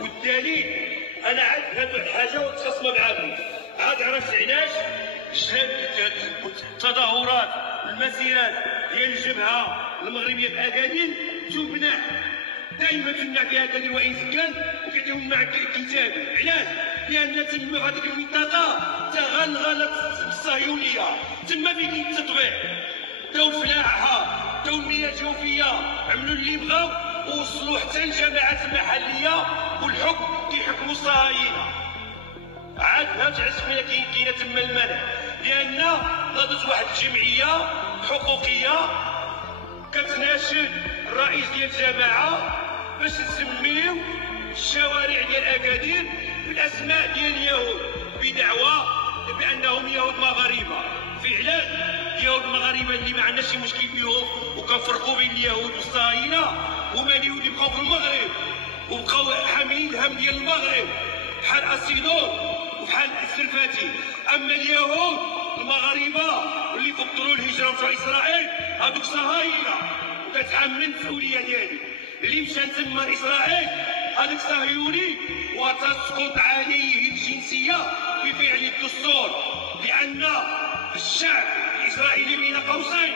والدليل انا عاد هاد الحاجه وتخاصمه معاكم، عاد عرفت علاش التظاهرات المسيرات ديال الجبهه المغربيه في اكادير تمنع، دائما تمنع في اكادير وان كان وكيعطيهم مع كتاب. علاش؟ لان تما في هذيك المنطقه تغلغلت الصهيونيه، تما فين كاين التطبيع، داو الفلاحه داو المياه الجوفيه، عملوا اللي بغاو ووصلوا حتى الجماعات المحليه والحكم كيحكموا الصهاينه. عاد هاد العسكريه كاينه تما المنع، لان غادت واحد الجمعيه حقوقيه كتناشد الرئيس ديال الجماعه باش تسميو الشوارع ديال اكادير بالاسماء ديال اليهود بدعوى بانهم يهود مغاربه. فعلا اليهود المغاربه اللي ما عندناش شي مشكل بهم، وكنفرقوا بين اليهود والصهاينه، هما اليهود اللي بقاو في المغرب وبقاو حاملين الهم ديال المغرب بحال اسيدور وبحال السلفاتي. اما اليهود المغاربه اللي فضلوا الهجره ومشاو اسرائيل هذوك صهاينه، وكتحمل المسؤوليه ديالي. اللي مشى تما اسرائيل هذاك صهيوني وتسقط عليه الجنسيه بفعل الدستور، لان الشعب الاسرائيلي بين قوسين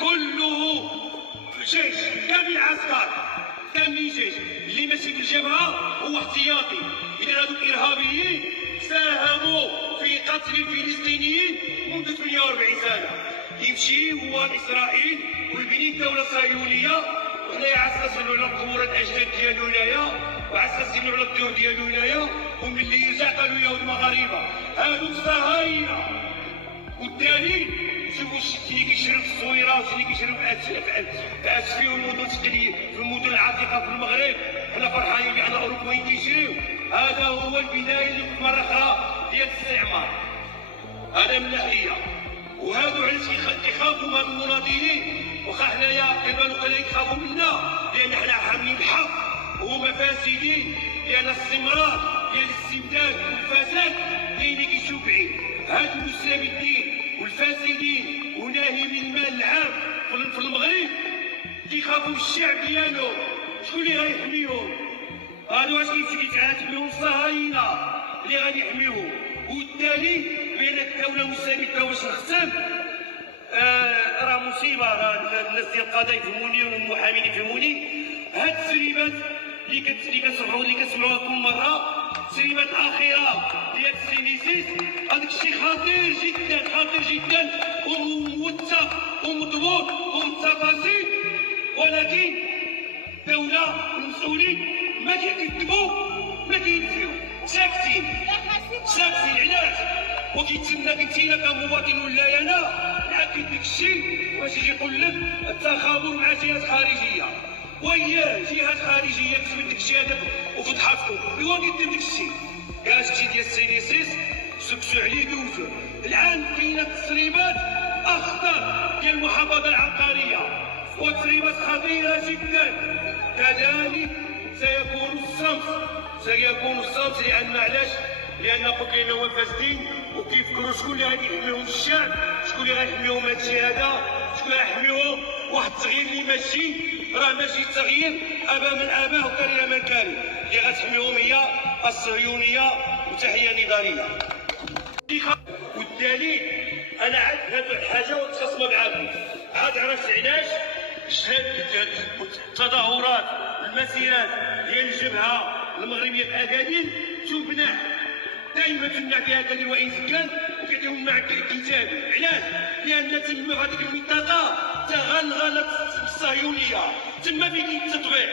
كله جيش كامل عسكر كامل جيش، اللي ماشي في الجبهه هو احتياطي. اذا هذوك الارهابيين ساهموا في قتل الفلسطينيين منذ 48 سنه. يمشي هو لاسرائيل ويبني الدوله الصهيونيه، وحنايا عساسلو على قبور الاجداد ديالو هنايا، وعساسلو على الدور ديالو هنايا، وملي يرجع قالوا يهود مغاربه هادو صهاينه. والدليل شوفوا الشكل اللي كيشرب في الصويره والشكل اللي كيشرب في اسفي والمدن السكنيه في المدن العتيقه في المغرب. حنا فرحانين بان اوروبيين كيشريو. هذا هو البدايه مره اخرى ديال الاستعمار. هذا من ناحيه. وهادو علاش كيخافوا من المناضلين؟ واخا حنايا كنبانو قليلين كيخافوا منا لان حنا حاملين الحق وهما فاسدين، لان الاستمرار ديال الاستبداد والفساد كاين كيشوف بعيد. هاد المستبدين والفاسدين وناهبي المال العام في المغرب كيخافوا الشعب ديالو. شكون اللي غيحميهم؟ هادو واش كيتعاتبوا الصهاينه اللي غادي يحميوهم. والدليل بان الدوله مستبده. واش نختم؟ راه مصيبه، راه الناس ديال القضاء يفهموني والمحامين يفهموني. هاد التسريبات اللي كتسمعوها كل مره، التسريبات الاخيره ديال السينيسيس، هذاك الشيء خطير جدا خطير جدا وموثق ومضبوط ومتفاصيل، ولكن الدوله والمسؤولين ما كيكذبوا ما كينفيو، ساكتين. علاش؟ وكيتسناك انت كمواطن ولا انا ناكد لك الشيء واش يجي يقول لك التخابر مع جهات خارجيه، وياه جهات خارجيه كتبت لك الشيء هذاك وفضحاتكم، ايوا كيدير داك الشيء. كاع شتي ديال السينيسيس سكسوا عليه دوزو. الان كاينه تسريبات اخطر ديال المحافظه العقاريه وتسريبات خطيره جدا. كذلك سيكون الصمت لان علاش؟ لان قلت لنا هو فاسدين وكيفكروا شكون اللي غادي يحميهم الشعب، شكون اللي غيحميهم هذا الشيء هذا، شكون اللي غيحميهم واحد التغيير اللي ماشي راه ماشي التغيير ابا من اباه وكره من كاره. اللي غتحميهم هي الصهيونيه. وتحيه نضاليه. والدليل انا عاد هاد الحاجه وتخاصمه معاكم، عاد عرفت علاش التظاهرات المسيرات ديال الجبهه المغربيه في اكادير تمنع، دائما تمنع في اكادير وان كان وكيعطيهم مع كتاب. علاش؟ لان تما في هذيك المنطقه تغلغلت الصهيونيه، تما فين كاين التطبيع،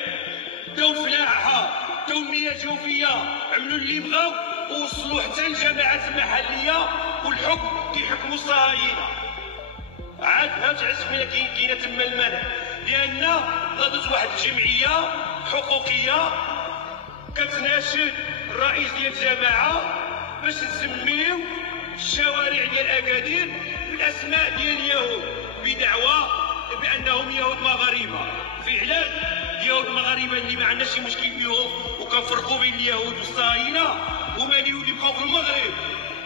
داو الفلاحه داو المياه الجوفيه، عملوا اللي بغاو ووصلوا حتى الجماعات المحليه والحكم كيحكموا الصهاينه. عاد هاد العسكريه كاينه تما المنع، لان غادت واحد الجمعيه حقوقيه كتناشد الرئيس ديال الجماعه باش تسميو الشوارع ديال اكادير بالاسماء ديال اليهود بدعوى بانهم يهود مغاربه. فعلا اليهود المغاربه اللي ما عندناش شي مشكل بهم، وكنفرقوا بين اليهود والصهاينه، هما اليهود اللي بقاو في المغرب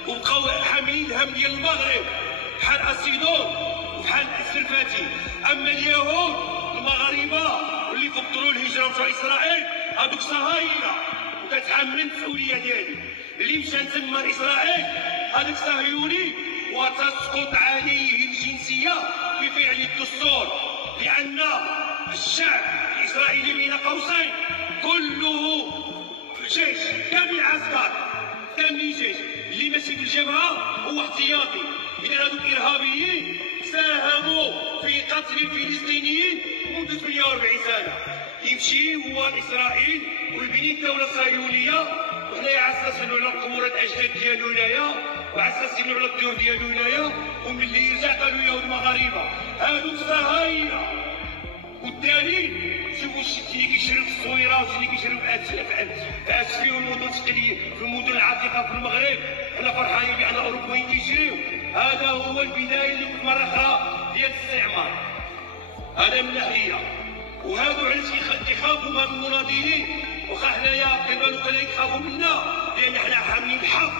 وبقاو حاملين الهم ديال المغرب بحال اسيدور وبحال السلفاتي. اما اليهود المغاربه اللي فضلوا الهجره ومشاو اسرائيل هذوك صهاينه، وكتحمل المسؤوليه ديالي. اللي مشى تما اسرائيل هذاك صهيوني وتسقط عليه الجنسيه بفعل الدستور، لان الشعب الاسرائيلي بين قوسين كله جيش، كامل عسكر، كامل جيش. اللي ماشي في الجبهه هو احتياطي. اذا هذو الارهابيين ساهموا في قتل الفلسطينيين منذ 48 سنه. يمشي هو لاسرائيل ويبني الدوله الصهيونيه، وحنايا على اساس انه على قبور الاجداد ديالو هنايا، وعلى اساس انه على الديور ديالو هنايا، وملي يرجع قالوا يهود المغاربه هادو الصهاينه. والدليل شوفوا الشتي اللي كيشرب في الصويره والشتي اللي كيشرب في اسفي والمدن الثقيله في المدن العتيقه في المغرب. حنا فرحانين بان الاوروبيين كيشريو. هذا هو البدايه مره اخرى ديال الاستعمار. هذا من ناحيه. وهادو علاش كيخافوا من المناضلين؟ واخا حنايا كنبانو كذلك يخافوا منا لان حنا حاملين الحق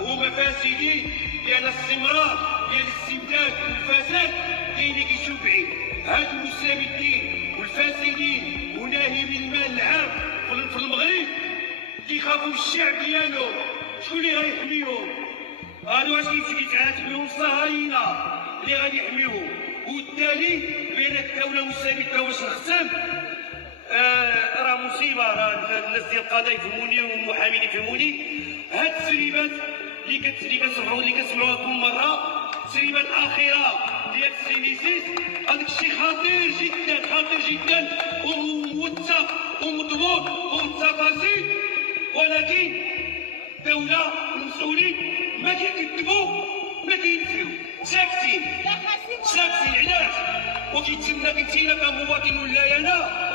وهما فاسدين، لان الاستمرار ديال الاستبداد والفساد كاين كيشوف بعيد. هادو المستبدين والفاسدين وناهبي المال العام في المغرب كيخافوا الشعب ديالهم. شكون اللي غيحميهم؟ هادو اش كيتعاتب لهم الصهاينه اللي غادي يحميوهم. والدليل بان الدوله مستبده. واش نختم؟ راه مصيبه، راه الناس ديال القضاء يفهموني والمحامين يفهموني. هاد التسريبات اللي كتسمعوها كل مره، التسريبات الاخيره ديال السينيسيس، هذاك الشيء خطير جدا، خطير جدا وموثق ومضبوط ومتفاصيل. ولكن الدوله والمسؤولين ما كيكذبوا ما كينفيو، ساكتين. علاش؟ وكيتسناك انت كمواطن ولا انا